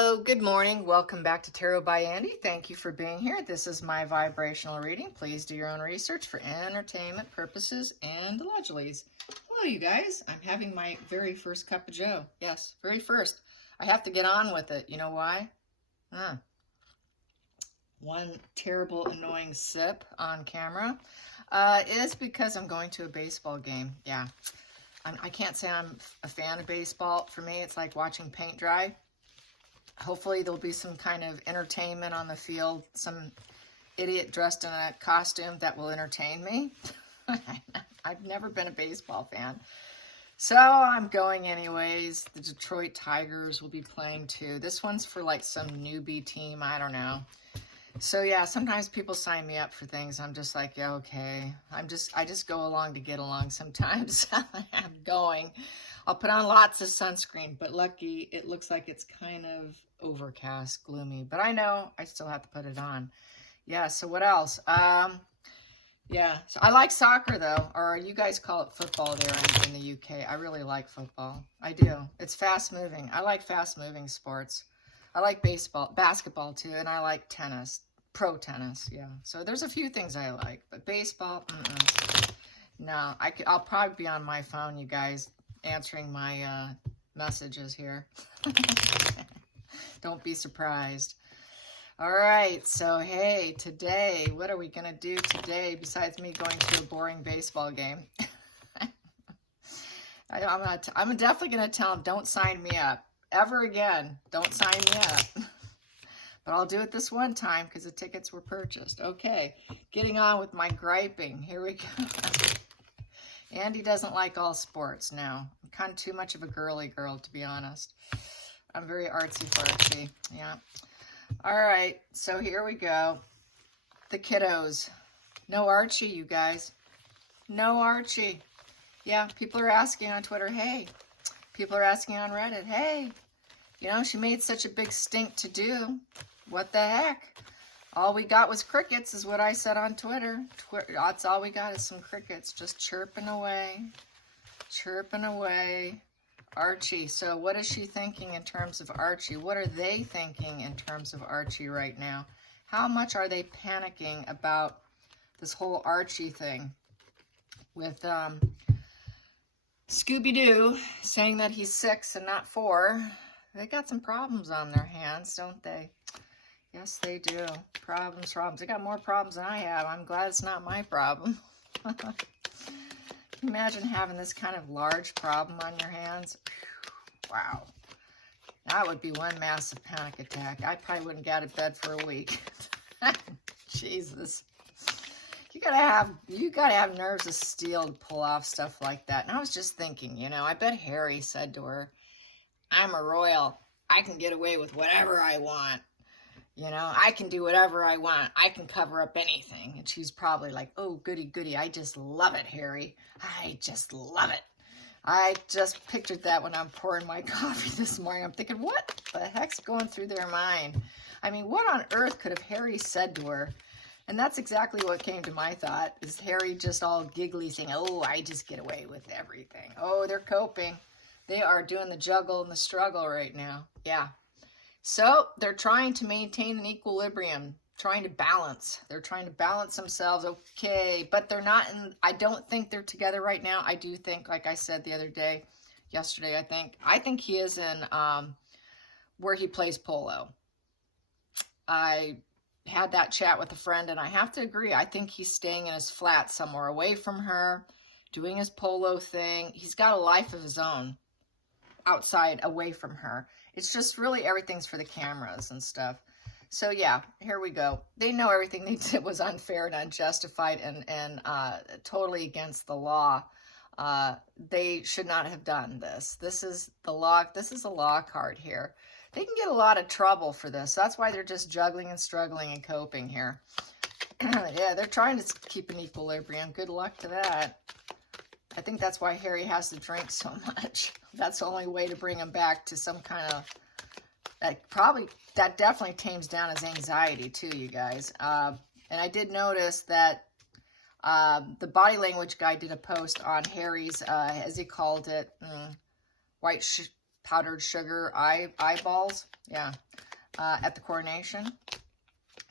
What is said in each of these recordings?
Hello, good morning. Welcome back to Tarot by Andy. Thank you for being here. This is my vibrational reading. Please do your own research for entertainment purposes and allegedly. Hello, you guys. I'm having my very first cup of joe. Yes, very first. I have to get on with it. You know why? One terrible, annoying sip on camera is because I'm going to a baseball game. Yeah, I can't say I'm a fan of baseball. For me, it's like watching paint dry. Hopefully there'll be some kind of entertainment on the field, some idiot dressed in a costume that will entertain me. I've never been a baseball fan. So I'm going anyways. The Detroit Tigers will be playing too. This one's for like some newbie team. I don't know. So yeah, sometimes people sign me up for things. I'm just like, yeah, okay. I just go along to get along sometimes. I'm going. I'll put on lots of sunscreen, but lucky it looks like it's kind of overcast, gloomy. But I know I still have to put it on. Yeah, so what else? Yeah, so I like soccer though, or you guys call it football there in the UK. I really like football. I do. It's fast moving. I like fast moving sports. I like basketball too, and I like tennis, pro tennis, yeah. So there's a few things I like, but baseball, no. I'll probably be on my phone, you guys, answering my messages here. Don't be surprised. All right, so hey, today, what are we gonna do today besides me going to a boring baseball game? I'm definitely gonna tell them, don't sign me up ever again. Don't sign me up. But I'll do it this one time because the tickets were purchased. Okay, getting on with my griping. Here we go. Andy doesn't like all sports now. I'm kind of too much of a girly girl, to be honest. I'm very artsy-fartsy, yeah. All right, so here we go. The kiddos. No Archie, you guys. No Archie. Yeah, people are asking on Twitter, hey. People are asking on Reddit, hey. You know, she made such a big stink to do. What the heck? All we got was crickets, is what I said on Twitter. That's all we got is some crickets just chirping away. Chirping away. Archie. So what is she thinking in terms of Archie? What are they thinking in terms of Archie right now? How much are they panicking about this whole Archie thing? With Scooby-Doo saying that he's 6 and not 4. They got some problems on their hands, don't they? Yes, they do. Problems. They got more problems than I have. I'm glad it's not my problem. Imagine having this kind of large problem on your hands. Wow. That would be one massive panic attack. I probably wouldn't get out of bed for a week. Jesus. You gotta have nerves of steel to pull off stuff like that. And I was just thinking, you know, I bet Harry said to her, I'm a royal. I can get away with whatever I want. You know, I can do whatever I want. I can cover up anything. And she's probably like, oh, goody, goody. I just love it, Harry. I just love it. I just pictured that when I'm pouring my coffee this morning. I'm thinking, what the heck's going through their mind? I mean, what on earth could have Harry said to her? And that's exactly what came to my thought, is Harry just all giggly saying, oh, I just get away with everything. Oh, they're coping. They are doing the juggle and the struggle right now. Yeah. So they're trying to maintain an equilibrium, trying to balance. They're trying to balance themselves. Okay, but they're not in, I don't think they're together right now. I do think, like I said the other day, yesterday, I think he is in where he plays polo. I had that chat with a friend and I have to agree. I think he's staying in his flat somewhere away from her, doing his polo thing. He's got a life of his own outside, away from her. It's just really everything's for the cameras and stuff. So yeah, here we go. They know everything they did was unfair and unjustified and totally against the law. They should not have done this. This is the law. This is a law card here. They can get a lot of trouble for this. That's why they're just juggling and struggling and coping here. Yeah, they're trying to keep an equilibrium. Good luck to that. I think that's why Harry has to drink so much. That's the only way to bring him back to some kind of, that definitely tames down his anxiety too, you guys. And I did notice that the body language guy did a post on Harry's, as he called it, white powdered sugar eyeballs. Yeah, at the coronation.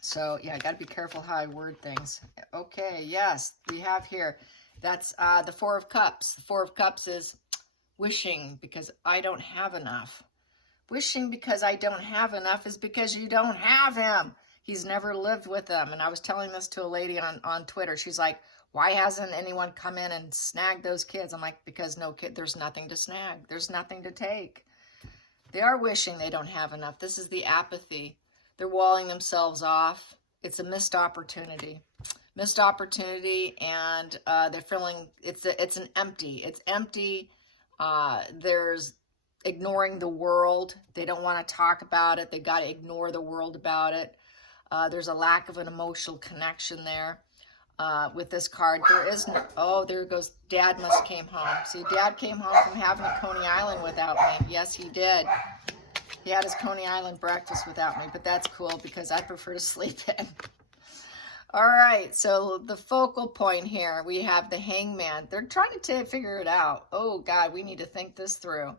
So, yeah, I got to be careful how I word things. Okay, yes, we have here. That's the Four of Cups. The Four of Cups is wishing because I don't have enough. Wishing because I don't have enough is because you don't have him. He's never lived with them. And I was telling this to a lady on Twitter. She's like, why hasn't anyone come in and snagged those kids? I'm like, because no kid, there's nothing to snag. There's nothing to take. They are wishing they don't have enough. This is the apathy. They're walling themselves off. It's a missed opportunity. Missed opportunity, and they're feeling it's an empty. It's empty. There's ignoring the world. They don't want to talk about it. They got to ignore the world about it. There's a lack of an emotional connection there. With this card, there is no, oh, there goes, Dad must came home. See, Dad came home from having a Coney Island without me. Yes, he did. He had his Coney Island breakfast without me, but that's cool because I prefer to sleep in. All right, so the focal point here, we have the Hangman. They're trying to figure it out. Oh, God, we need to think this through.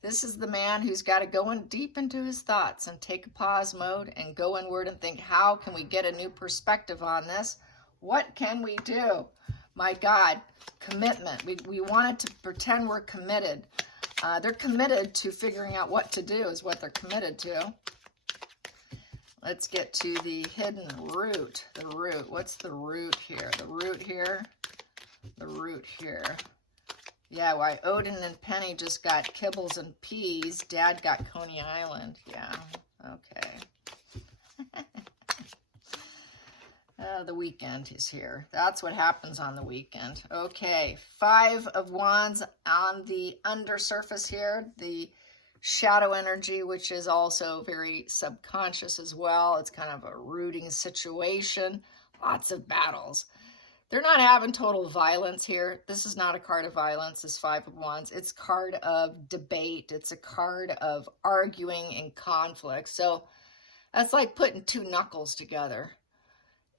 This is the man who's got to go in deep into his thoughts and take a pause mode and go inward and think, how can we get a new perspective on this? What can we do? My God, commitment. We wanted to pretend we're committed. They're committed to figuring out what to do is what they're committed to. Let's get to the hidden root. The root. What's the root here? The root here. The root here. Yeah, why Odin and Penny just got kibbles and peas. Dad got Coney Island. Yeah, okay. The weekend is here. That's what happens on the weekend. Okay, Five of Wands on the undersurface here. The shadow energy, which is also very subconscious as well. It's kind of a rooting situation. Lots of battles. They're not having total violence here. This is not a card of violence, this Five of Wands. It's a card of debate. It's a card of arguing and conflict. So that's like putting two knuckles together.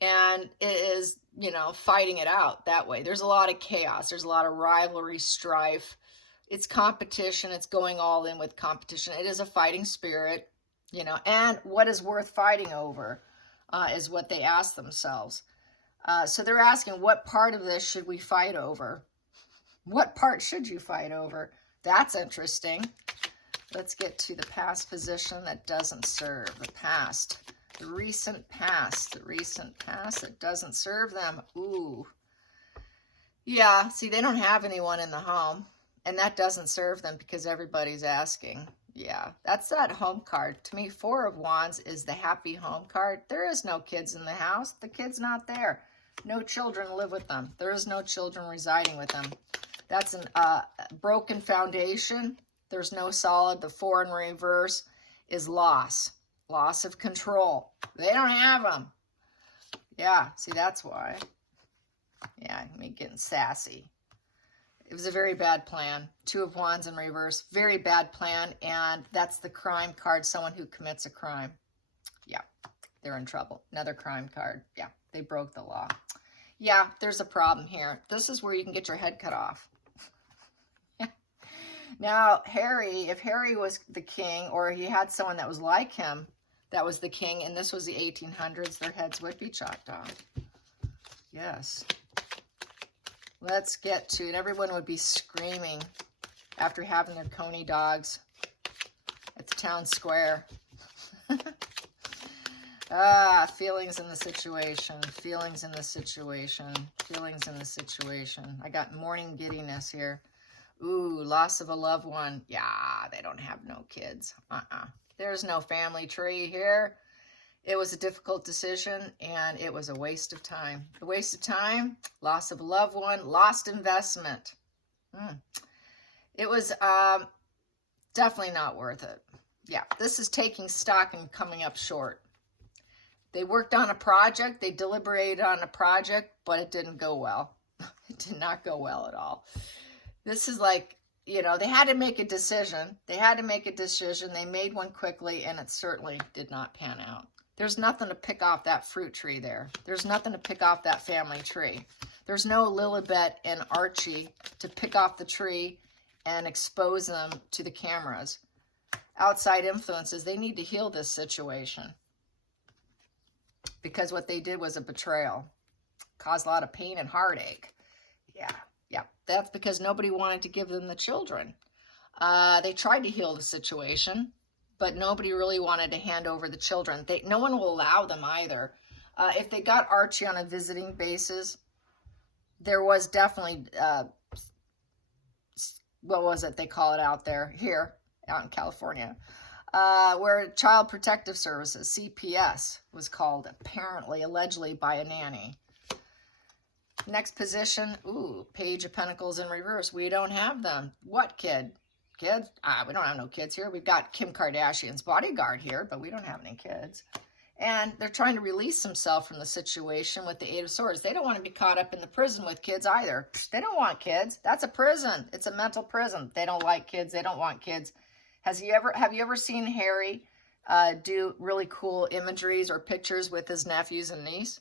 And it is, you know, fighting it out that way. There's a lot of chaos. There's a lot of rivalry, strife. It's competition. It's going all in with competition. It is a fighting spirit, you know, and what is worth fighting over is what they ask themselves. So they're asking, what part of this should we fight over? What part should you fight over? That's interesting. Let's get to the past position that doesn't serve. The past. The recent past that doesn't serve them. Ooh. Yeah, see, they don't have anyone in the home, and that doesn't serve them because everybody's asking. Yeah, that's that home card. To me, Four of Wands is the happy home card. There is no kids in the house. The kid's not there. No children live with them. There is no children residing with them. That's a broken foundation. There's no solid. The Four in reverse is loss. Loss of control. They don't have them. Yeah, see, that's why. Yeah, me getting sassy. It was a very bad plan. Two of Wands in reverse. Very bad plan. And that's the crime card. Someone who commits a crime. Yeah, they're in trouble. Another crime card. Yeah, they broke the law. Yeah, there's a problem here. This is where you can get your head cut off. Now, Harry, if Harry was the king or he had someone that was like him, that was the king, and this was the 1800s, their heads would be chopped off. Yes. Let's get to it. Everyone would be screaming after having their Coney dogs at the town square. Feelings in the situation. Feelings in the situation. Feelings in the situation. I got morning giddiness here. Ooh, loss of a loved one. Yeah, they don't have no kids. There's no family tree here. It was a difficult decision, and it was a waste of time. A waste of time, loss of a loved one, lost investment. It was definitely not worth it. Yeah, this is taking stock and coming up short. They worked on a project. They deliberated on a project, but it didn't go well. It did not go well at all. This is like, you know, they had to make a decision. They had to make a decision. They made one quickly, and it certainly did not pan out. There's nothing to pick off that fruit tree there. There's nothing to pick off that family tree. There's no Lilibet and Archie to pick off the tree and expose them to the cameras. outside influences. They need to heal this situation. Because what they did was a betrayal. Caused a lot of pain and heartache. Yeah. That's because nobody wanted to give them the children. They tried to heal the situation, but nobody really wanted to hand over the children. No one will allow them either. If they got Archie on a visiting basis, there was definitely, what was it they call it out there, here, out in California, where Child Protective Services, CPS, was called, apparently, allegedly, by a nanny. Next position, ooh, Page of Pentacles in reverse. We don't have them. What kid? Kids? We don't have no kids here. We've got Kim Kardashian's bodyguard here, but we don't have any kids. And they're trying to release themselves from the situation with the Eight of Swords. They don't want to be caught up in the prison with kids either. They don't want kids. That's a prison. It's a mental prison. They don't like kids. They don't want kids. Have you ever seen Harry do really cool imageries or pictures with his nephews and niece?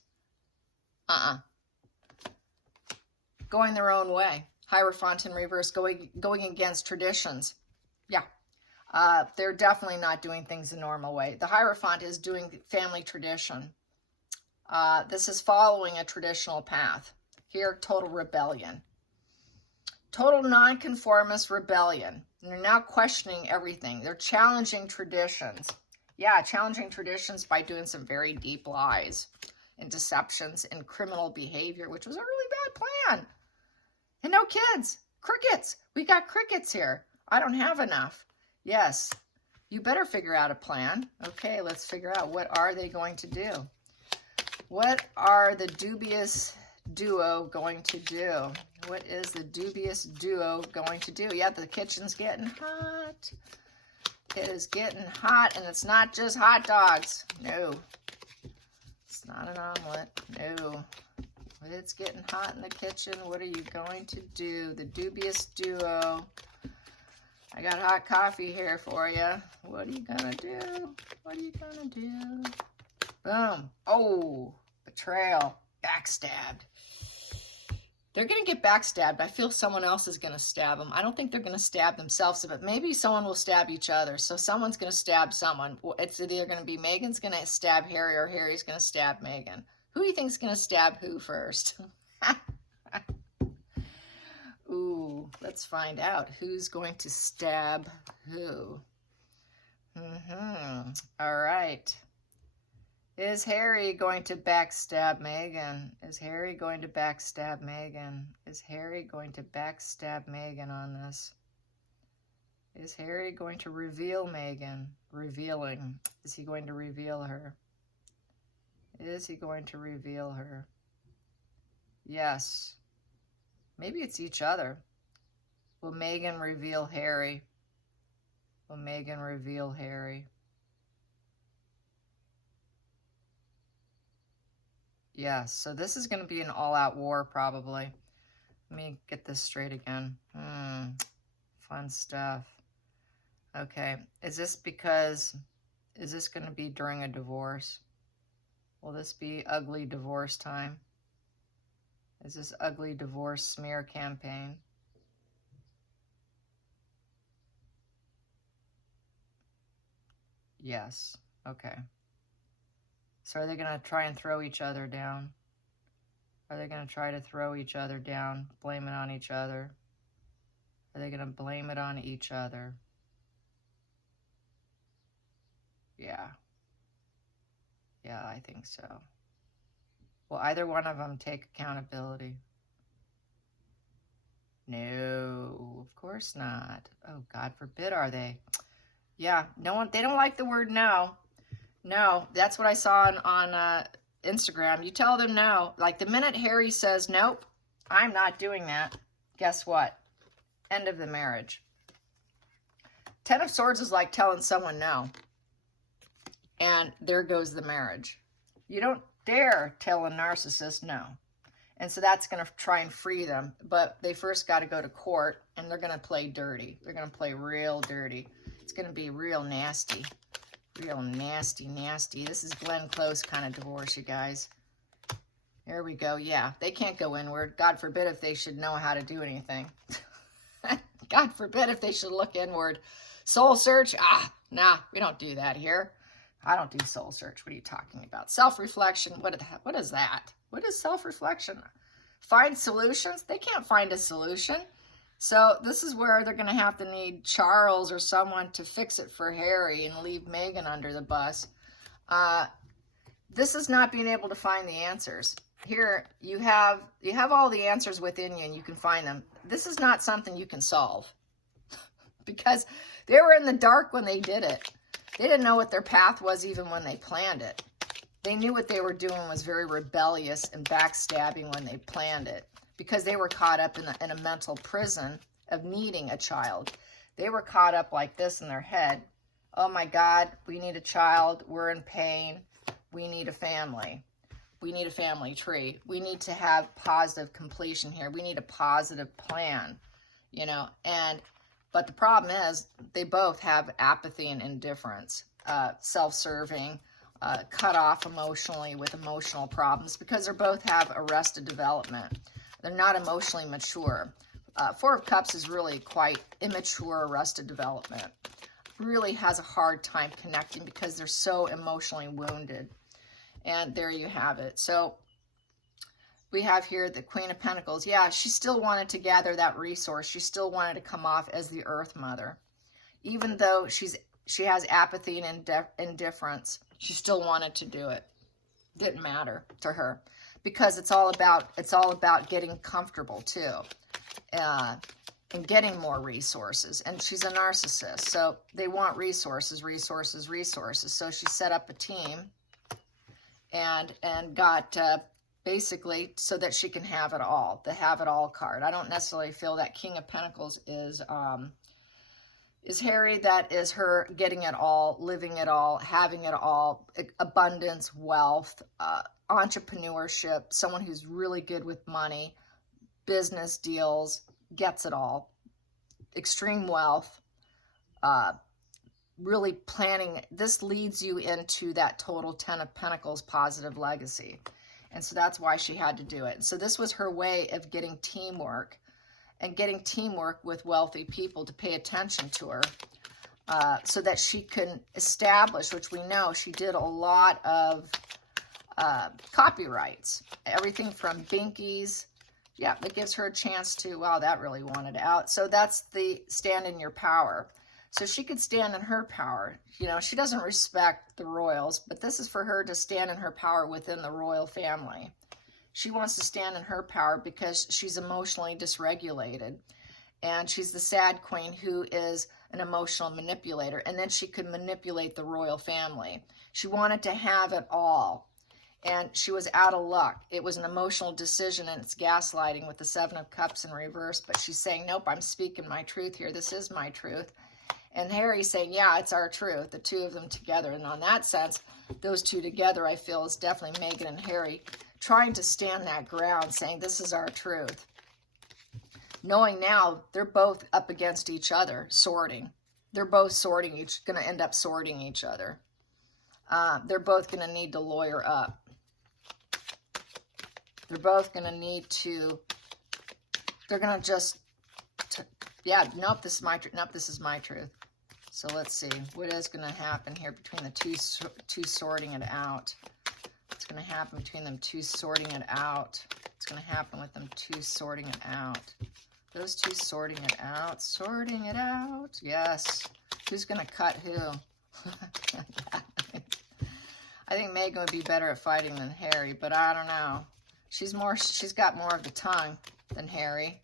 Going their own way. Hierophant in reverse, going against traditions. Yeah. They're definitely not doing things the normal way. The Hierophant is doing family tradition. This is following a traditional path. Here, total rebellion. Total nonconformist rebellion. And they're now questioning everything. They're challenging traditions. Yeah, challenging traditions by doing some very deep lies and deceptions and criminal behavior, which was a really bad plan. And no kids. Crickets. We got crickets here. I don't have enough. Yes. You better figure out a plan. Okay, let's figure out what are they going to do. What are the dubious duo going to do? What is the dubious duo going to do? Yeah, the kitchen's getting hot. It is getting hot, and it's not just hot dogs. No. It's not an omelet. No. But it's getting hot in the kitchen. What are you going to do? The dubious duo. I got hot coffee here for you. What are you going to do? What are you going to do? Boom. Oh, betrayal. Backstabbed. They're going to get backstabbed. I feel someone else is going to stab them. I don't think they're going to stab themselves, but maybe someone will stab each other. So someone's going to stab someone. It's either going to be Megan's going to stab Harry or Harry's going to stab Megan. Who do you think is going to stab who first? Ooh, let's find out who's going to stab who. All right. Is Harry going to backstab Megan? Is Harry going to backstab Megan? Is Harry going to backstab Megan on this? Is Harry going to reveal Megan? Revealing. Is he going to reveal her? Is he going to reveal her? Yes. Maybe it's each other. Will Megan reveal Harry? Will Megan reveal Harry? Yes, so this is going to be an all-out war, probably. Let me get this straight again. Fun stuff. Okay, is this going to be during a divorce? Will this be ugly divorce time? Is this ugly divorce smear campaign? Yes, okay. So are they going to try and throw each other down? Are they going to try to throw each other down, blame it on each other? Are they going to blame it on each other? Yeah. Yeah, I think so. Will either one of them take accountability? No, of course not. Oh, God forbid, are they? Yeah, they don't like the word no. No, that's what I saw on Instagram. You tell them no. Like the minute Harry says, nope, I'm not doing that, guess what? End of the marriage. Ten of Swords is like telling someone no. And there goes the marriage. You don't dare tell a narcissist no. And so that's going to try and free them. But they first got to go to court, and they're going to play dirty. They're going to play real dirty. It's going to be real nasty. Real nasty, nasty. This is Glenn Close kind of divorce, you guys. There we go. Yeah, they can't go inward. God forbid if they should know how to do anything. God forbid if they should look inward. Soul search? Ah, nah, we don't do that here. I don't do soul search. What are you talking about? Self-reflection, what is that? What is self-reflection? Find solutions? They can't find a solution. So this is where they're going to have to need Charles or someone to fix it for Harry and leave Meghan under the bus. This is not being able to find the answers. Here, you have all the answers within you and you can find them. This is not something you can solve because they were in the dark when they did it. They didn't know what their path was even when they planned it. They knew what they were doing was very rebellious and backstabbing when they planned it because they were caught up in a mental prison of needing a child. They were caught up like this in their head. Oh my God, we need a child. We're in pain. We need a family. We need a family tree. We need to have positive completion here. We need a positive plan, you know. But the problem is they both have apathy and indifference, self-serving, cut off emotionally with emotional problems because they both have arrested development. They're not emotionally mature. Four of Cups is really quite immature arrested development. Really has a hard time connecting because they're so emotionally wounded. And there you have it. So we have here the Queen of Pentacles. Yeah, she still wanted to gather that resource. She still wanted to come off as the Earth Mother. Even though she has apathy and indifference, she still wanted to do it. Didn't matter to her because it's all about getting comfortable too, and getting more resources. And she's a narcissist, so they want resources, resources, resources. So she set up a team and got basically so that she can have it all, the have it all card. I don't necessarily feel that King of Pentacles is Harry. That is her getting it all, living it all, having it all, abundance, wealth, entrepreneurship, someone who's really good with money, business deals, gets it all, extreme wealth, really planning. This leads you into that total 10 of Pentacles positive legacy. And so that's why she had to do it. So this was her way of getting teamwork and getting teamwork with wealthy people to pay attention to her so that she can establish, which we know she did a lot of copyrights, everything from binkies. Yeah, that gives her a chance to, wow, that really wanted out. So that's the stand in your power. So she could stand in her power. You know, she doesn't respect the royals, but this is for her to stand in her power within the royal family. She wants to stand in her power because she's emotionally dysregulated. And she's the sad queen who is an emotional manipulator. And then she could manipulate the royal family. She wanted to have it all. And she was out of luck. It was an emotional decision and it's gaslighting with the Seven of Cups in reverse. But she's saying, nope, I'm speaking my truth here. This is my truth. And Harry's saying, yeah, it's our truth, the two of them together. And on that sense, those two together, I feel, is definitely Meghan and Harry trying to stand that ground, saying this is our truth. Knowing now they're both up against each other, sorting. They're both sorting, going to end up sorting each other. They're both going to need to lawyer up. They're both going to need to, they're going to just, yeah, nope, this is my truth. Nope, this is my truth. So let's see what is going to happen here between the two sorting it out. What's going to happen between them two sorting it out? What's going to happen with them two sorting it out? Those two sorting it out. Sorting it out. Yes. Who's going to cut who? I think Meghan would be better at fighting than Harry, but I don't know. She's got more of the tongue than Harry.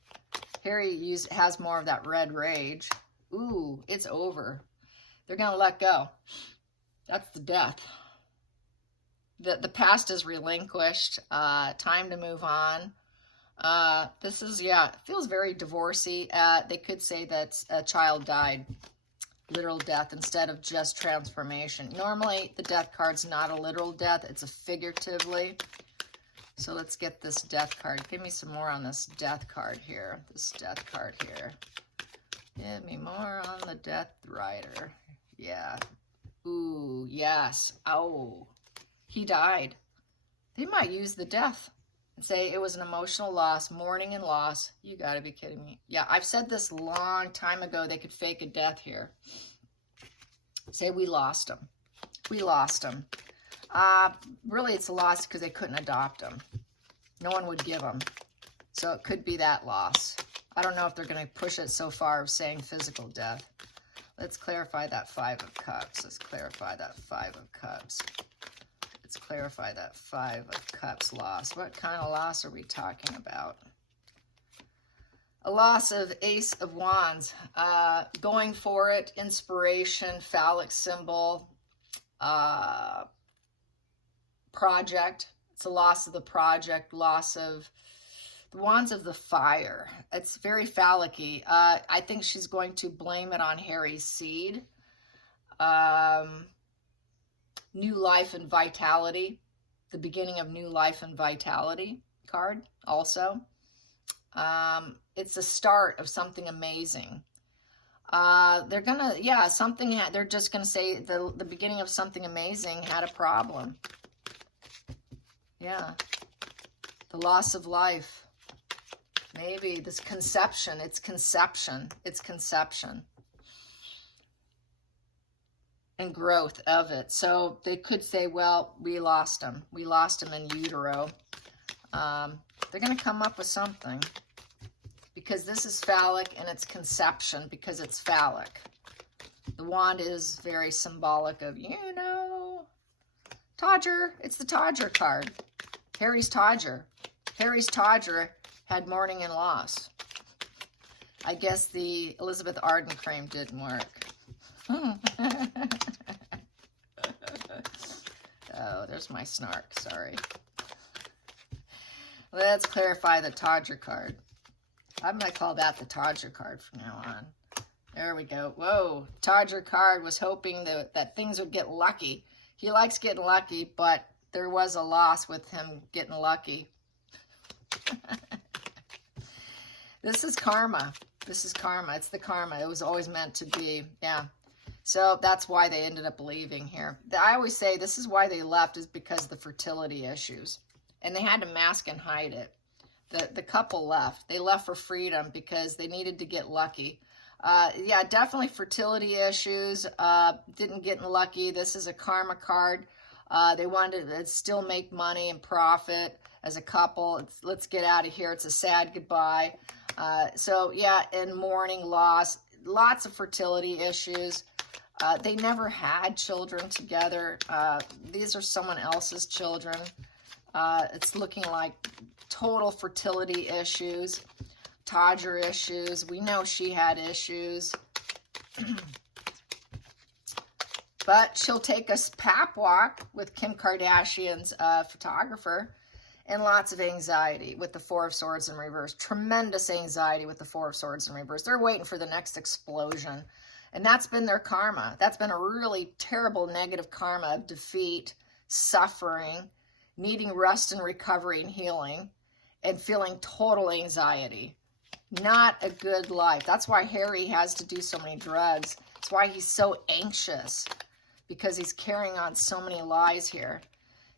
Harry has more of that red rage. Ooh, it's over. They're going to let go. That's the death. The past is relinquished. Time to move on. This is, yeah, it feels very divorcey. They could say that a child died. Literal death instead of just transformation. Normally, the death card's not a literal death. It's a figuratively. So let's get this death card. Give me some more on this death card here. This death card here. Give me more on the Death Rider. Yeah. Ooh, yes. Oh, he died. They might use the death and say it was an emotional loss, mourning and loss. You got to be kidding me. Yeah, I've said this a long time ago. They could fake a death here. Say we lost him. We lost him. Really, it's a loss because they couldn't adopt him. No one would give him. So it could be that loss. I don't know if they're going to push it so far of saying physical death. Let's clarify that 5 of Cups. Let's clarify that 5 of Cups. Let's clarify that 5 of Cups loss. What kind of loss are we talking about? A loss of Ace of Wands. Going for it, inspiration, phallic symbol, project. It's a loss of the project, loss of the Wands of the Fire. It's very phallic-y. I think she's going to blame it on Harry's seed. New life and vitality. The beginning of new life and vitality card also. It's the start of something amazing. They're gonna, yeah, something, they're just gonna say the beginning of something amazing had a problem. Yeah. The loss of life. Maybe this conception, it's conception. It's conception. And growth of it. So they could say, well, we lost him. We lost him in utero. They're going to come up with something. Because this is phallic and it's conception because it's phallic. The wand is very symbolic of, you know, Todger. It's the Todger card. Harry's Todger. Harry's Todger had mourning and loss. I guess the Elizabeth Arden cream didn't work. Oh, there's my snark. Sorry. Let's clarify the Todger card. I'm going to call that the Todger card from now on. There we go. Whoa. Todger card was hoping that things would get lucky. He likes getting lucky, but there was a loss with him getting lucky. This is karma. This is karma. It's the karma. It was always meant to be. Yeah. So that's why they ended up leaving here. I always say this is why they left is because of the fertility issues. And they had to mask and hide it. The couple left. They left for freedom because they needed to get lucky. Yeah, definitely fertility issues. Didn't get lucky. This is a karma card. They wanted to still make money and profit as a couple. Let's get out of here. It's a sad goodbye. So yeah, in mourning, loss, lots of fertility issues. They never had children together. These are someone else's children. It's looking like total fertility issues, Todger issues. We know she had issues. But she'll take a pap walk with Kim Kardashian's photographer. And lots of anxiety with the 4 of Swords in reverse. Tremendous anxiety with the 4 of Swords in reverse. They're waiting for the next explosion. And that's been their karma. That's been a really terrible negative karma of defeat, suffering, needing rest and recovery and healing, and feeling total anxiety. Not a good life. That's why Harry has to do so many drugs. That's why he's so anxious, because he's carrying on so many lies here.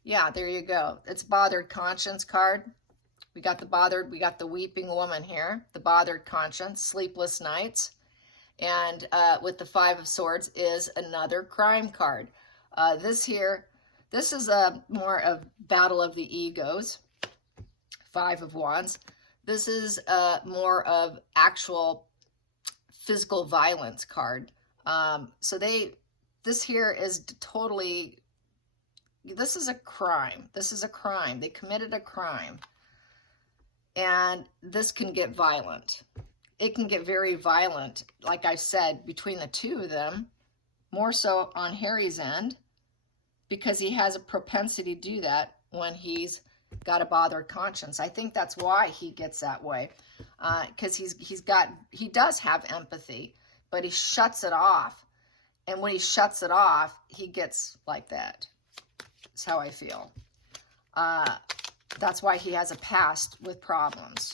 Yeah, there you go. It's bothered conscience card. We got the weeping woman here, the bothered conscience, sleepless nights. And with the 5 of Swords is another crime card. This is more of battle of the egos, 5 of Wands. This is more of actual physical violence card. So this here is totally, this is a crime. This is a crime. They committed a crime. And this can get violent. It can get very violent, like I said, between the two of them, more so on Harry's end, because he has a propensity to do that when he's got a bothered conscience. I think that's why he gets that way, because he does have empathy, but he shuts it off. And when he shuts it off, he gets like that. That's how I feel. That's why he has a past with problems.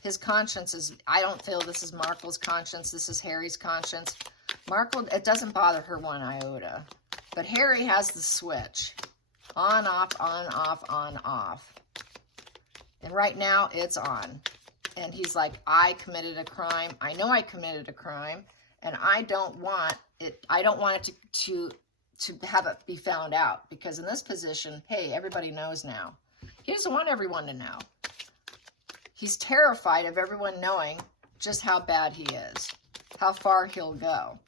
His conscience is, I don't feel this is Markle's conscience. This is Harry's conscience. Markle, it doesn't bother her one iota. But Harry has the switch. On, off, on, off, on, off. And right now, it's on. And he's like, I committed a crime. I know I committed a crime. And I don't want I don't want it to have it be found out, because in this position, hey, everybody knows now. He doesn't want everyone to know. He's terrified of everyone knowing just how bad he is, how far he'll go.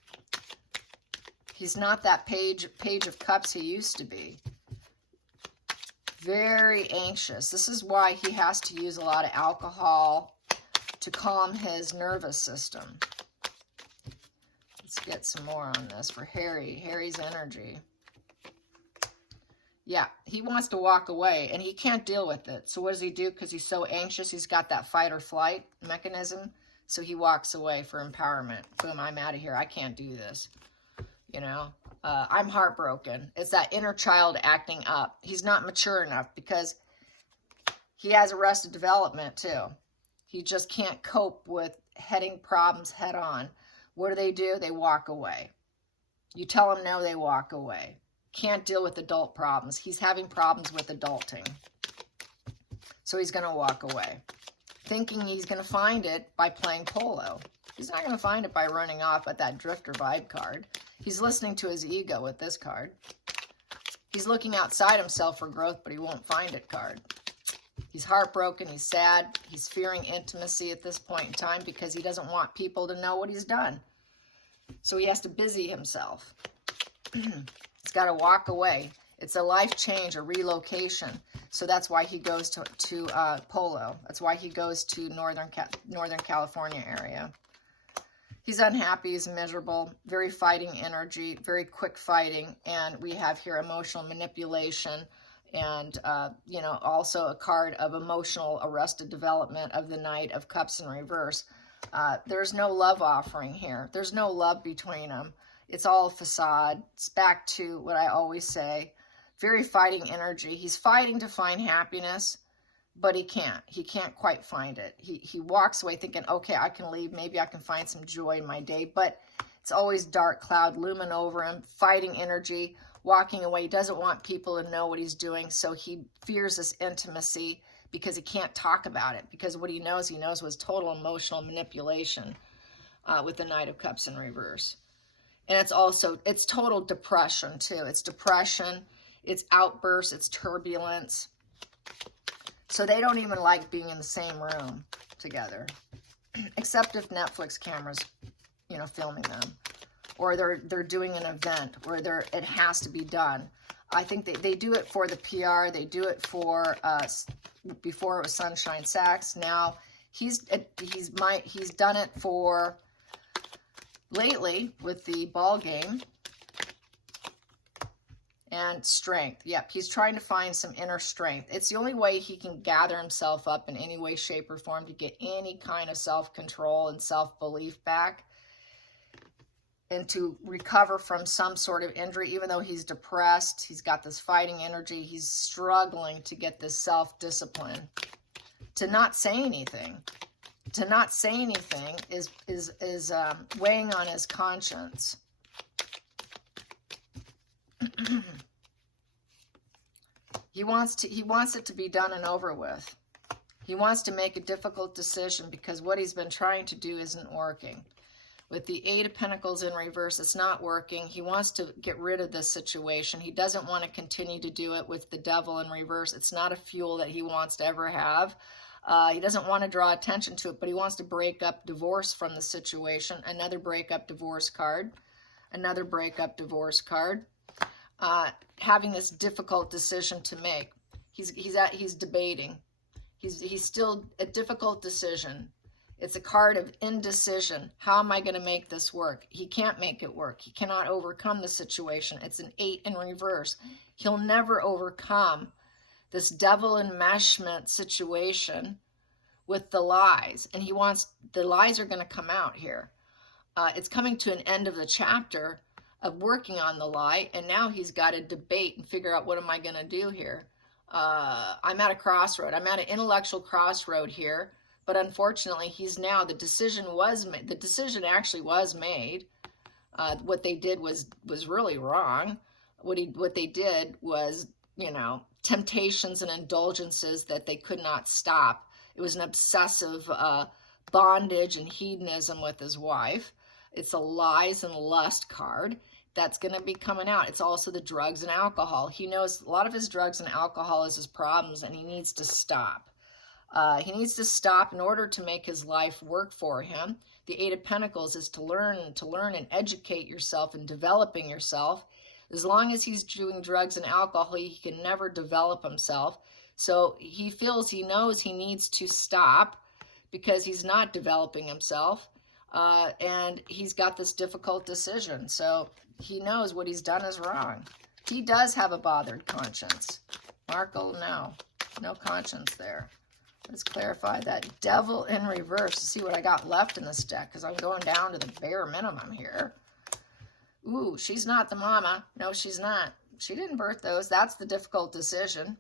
He's not that page of cups he used to be. Very anxious. This is why he has to use a lot of alcohol to calm his nervous system. Let's get some more on this for Harry. Harry's energy. Yeah, he wants to walk away, and he can't deal with it. So what does he do? Because he's so anxious, he's got that fight or flight mechanism. So he walks away for empowerment. Boom, I'm out of here. I can't do this. You know, I'm heartbroken. It's that inner child acting up. He's not mature enough because he has arrested development too. He just can't cope with heading problems head on. What do? They walk away. You tell them no, they walk away. Can't deal with adult problems. He's having problems with adulting. So he's going to walk away, thinking he's going to find it by playing polo. He's not going to find it by running off with that drifter vibe card. He's listening to his ego with this card. He's looking outside himself for growth, but he won't find it card. He's heartbroken. He's sad. He's fearing intimacy at this point in time because he doesn't want people to know what he's done. So he has to busy himself. He's got to walk away. It's a life change, a relocation. So that's why he goes to Polo. That's why he goes to Northern California area. He's unhappy, he's miserable, very fighting energy, very quick fighting. And we have here emotional manipulation and, you know, also a card of emotional arrested development of the Knight of Cups in reverse. There's no love offering here. There's no love between them. It's all a facade. It's back to what I always say. Very fighting energy. He's fighting to find happiness, but he can't. He can't quite find it. He walks away thinking, okay, I can leave. Maybe I can find some joy in my day. But it's always dark cloud looming over him, fighting energy, walking away. He doesn't want people to know what he's doing, so he fears this intimacy because he can't talk about it. Because what he knows was total emotional manipulation with the Knight of Cups in reverse. And it's total depression too. It's depression, it's outbursts, it's turbulence. So they don't even like being in the same room together, except if Netflix cameras, you know, filming them, or they're doing an event where it has to be done. I think they do it for the PR. They do it for before it was Sunshine Sacks. Now he's done it for lately with the ball game. And strength. Yep, he's trying to find some inner strength. It's the only way he can gather himself up in any way, shape, or form to get any kind of self-control and self-belief back and to recover from some sort of injury. Even though he's depressed, he's got this fighting energy, he's struggling to get this self-discipline. To not say anything. To not say anything is weighing on his conscience. He wants it to be done and over with. He wants to make a difficult decision because what he's been trying to do isn't working. With the Eight of Pentacles in reverse, it's not working. He wants to get rid of this situation. He doesn't want to continue to do it with the Devil in reverse. It's not a fuel that he wants to ever have. He doesn't want to draw attention to it, but he wants to break up, divorce from the situation. Another breakup, divorce card. Another breakup, divorce card. Having this difficult decision to make. He's debating. He's still a difficult decision. It's a card of indecision. How am I going to make this work? He can't make it work. He cannot overcome the situation. It's an 8 in reverse. He'll never overcome this devil enmeshment situation with the lies. And the lies are going to come out here. It's coming to an end of the chapter of working on the lie, and now he's got to debate and figure out, what am I going to do here? I'm at a crossroad. I'm at an intellectual crossroad here, but unfortunately, the decision was made. The decision actually was made. What they did was really wrong. What they did was, you know, temptations and indulgences that they could not stop. It was an obsessive bondage and hedonism with his wife. It's a lies and lust card that's going to be coming out. It's also the drugs and alcohol. He knows a lot of his drugs and alcohol is his problems, and he needs to stop. He needs to stop in order to make his life work for him. The Eight of Pentacles is to learn and educate yourself and developing yourself. As long as he's doing drugs and alcohol, he can never develop himself. So he knows he needs to stop because he's not developing himself. And he's got this difficult decision. So he knows what he's done is wrong. He does have a bothered conscience. Marco, no conscience there. Let's clarify that. Devil in reverse to see what I got left in this deck, because I'm going down to the bare minimum here. Ooh, she's not the mama. No, she's not. She didn't birth those. That's the difficult decision.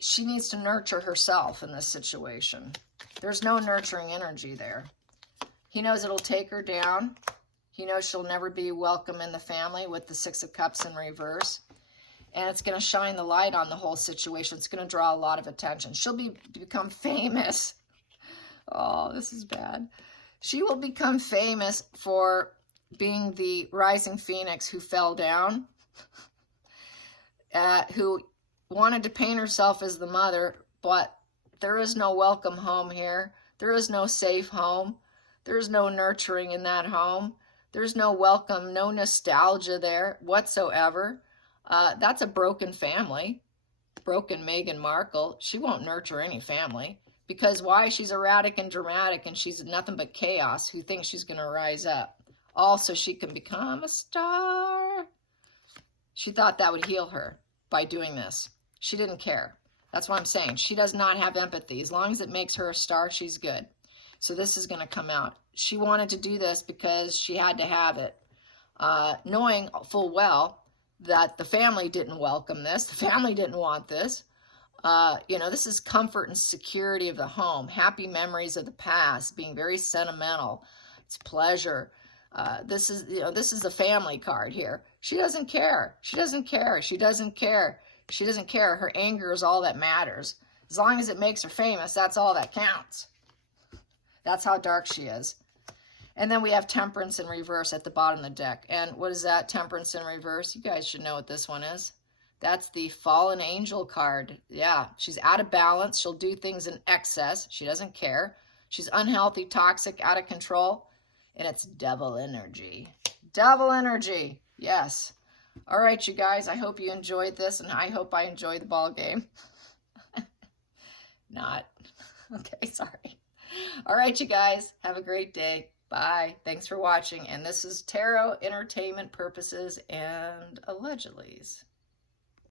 She needs to nurture herself in this situation. There's no nurturing energy there. He knows it'll take her down. He knows she'll never be welcome in the family with the Six of Cups in reverse. And it's going to shine the light on the whole situation. It's going to draw a lot of attention. She'll become famous. Oh, this is bad. She will become famous for being the rising phoenix who fell down, who wanted to paint herself as the mother, but there is no welcome home here. There is no safe home. There is no nurturing in that home. There's no welcome, no nostalgia there whatsoever. That's a broken family. Broken Meghan Markle. She won't nurture any family. Because why? She's erratic and dramatic, and she's nothing but chaos who thinks she's going to rise up. Also, she can become a star. She thought that would heal her by doing this. She didn't care. That's what I'm saying. She does not have empathy. As long as it makes her a star, she's good. So this is going to come out. She wanted to do this because she had to have it. Knowing full well that the family didn't welcome this. The family didn't want this. This is comfort and security of the home. Happy memories of the past, being very sentimental. It's pleasure. This is the family card here. She doesn't care. She doesn't care. She doesn't care. She doesn't care. Her anger is all that matters. As long as it makes her famous, that's all that counts. That's how dark she is. And then we have Temperance in reverse at the bottom of the deck. And what is that, Temperance in reverse? You guys should know what this one is. That's the Fallen Angel card. Yeah, she's out of balance. She'll do things in excess. She doesn't care. She's unhealthy, toxic, out of control. And it's devil energy. Devil energy. Yes. All right, you guys. I hope you enjoyed this, and I hope I enjoyed the ball game. Not. Okay, sorry. All right, you guys. Have a great day. Bye. Thanks for watching. And this is Tarot Entertainment Purposes and Allegedly's.